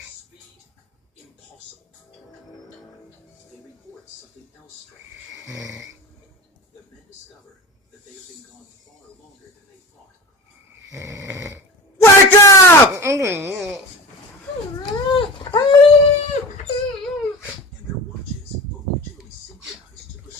Speed, impossible. They report something else strange. The men discover that they have been gone far longer than they thought. Wake up! And their watches are originally synchronized to the